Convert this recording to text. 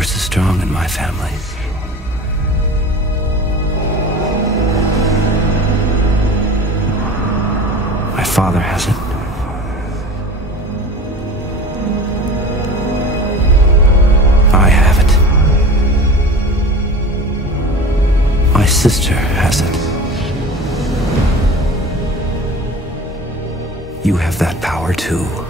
force is strong in my family. My father has it. I have it. My sister has it. You have that power too.